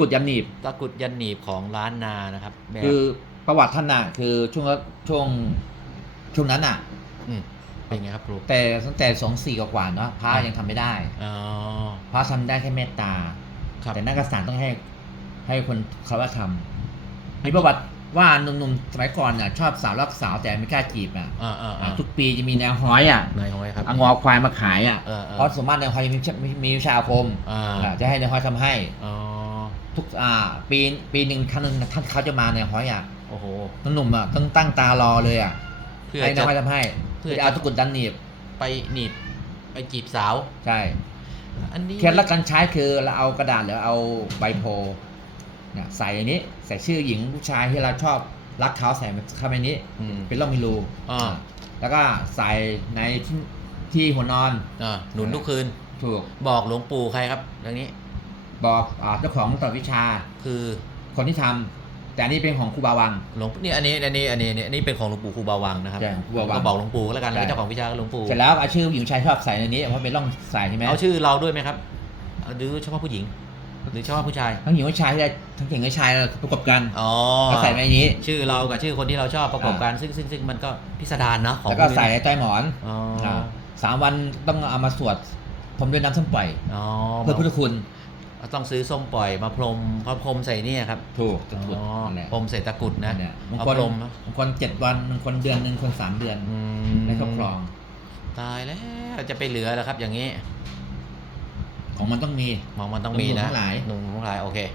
กุดยันหนีบตะกรุดยันหนีบของร้านนานะครับแบบคือประวัติท่านน่ะคือช่วงช่วงช่วงนั้นอะ มเป็นไงครับครูแต่ตั้งแต่สองสี่กว่าๆเนาะพระอะยังทำไม่ได้ อ๋อพระทำได้แค่เมตตา ครับแต่นักกษัตริย์ต้องให้ให้คนเขาว่าทำมีประวัติว่าหนุ่มๆสมัยก่อนน่ะชอบสาวรักสาวแต่ไม่กล้าจีบอะอ่าอ่าอะอ่าทุกปีจะมีแนวห้อยอะนายห้อยครับเอางอควายมาขายอะเออเออเพราะสมมติแนวห้อยมีวิชามีมีวิชาอาคมอ่าอะจะให้แนวห้อยทำให้ อ๋อ ทุกอ่าปีปีหนึ่งครั้งหนึ่งท่านเขาจะมาแนวห้อยอะโอ้โหหนุ่มๆอะต้องตั้งตารอเลยอะเพื่อให้แนจะวห้อยทำให้เพื่เพื่ออจะจะ เอาตะกรุดดันหนีบไปหนีบไปจีบสาว ใช่อันนี้เคล็ดลับการใช้คือเราเอากระดาษหรือเอาใบโพลเนี่ยใส่อันนี้ใส่ชื่อหญิงผู้ชายที่เราชอบรักเขาใส่เข้าไปนี้ อืม เป็นร่องมีรูอ่า แล้วก็ใส่ในที่ที่หัวนอนอ่าหนุนทุกคืน ถูก บอกหลวงปู่ใครครับอย่างนี้ บอกอาเจ้าของตรวจวิชาคือคนที่ทำแต่อันนี้เป็นของครูบาวังหลวงนี่อันนี้อันนี้อันนี้อันนี้เป็นของหลวงปู่ครูบาวังนะครับใช่ครูบาวังก็บอกหลวงปู่ก็แล้วกันใช่แล้วเจ้าของวิชาก็หลวงปู่เสร็จแล้วเอาชื่อหญิงชายชอบใส่ในนี้เพราะเป็นร่องใส่ใช่ไหมเอาชื่อเราด้วยไหมครับเอาหรือเฉพาะผู้หญิงหรือเฉพาะผู้ชายทั้งหญิงผู้ชายที่ได้ทั้งหญิงและชายประกบกันอ๋อก็ใส่ไว้ในนี้ ชื่อเรากับชื่อคนที่เราชอบประกอบกันซึ่งซึ่งซึ่งมันก็พิสดารเนาะของแล้วก็พวนี้ใส่ในใต้หมอนอ๋ออาสามวันต้องเอามาสวดผมด้วยน้ำส้มปล่อยอ๋อเพื่อพุทธคุณ ต้องซื้อส้มปล่อยมาพรมพระพรมใส่เนี่ยครับถูกตะกรุดอ๋อนั่นแหละพรมใส่ตะกรุดนะเนี่ยบางเอาคนพรมนะ บางคนเจ็ดวันบางคนเดือนหนึ่งคนสามเดือนอืม ในครอบครอง ตายแล้วจะไปเหลือแล้วครับ อย่างนี้ของมันต้องมีมองมันต้องมีนะหนุ่มๆทั้งหลาย หนุ่มทั้งหลายโอเค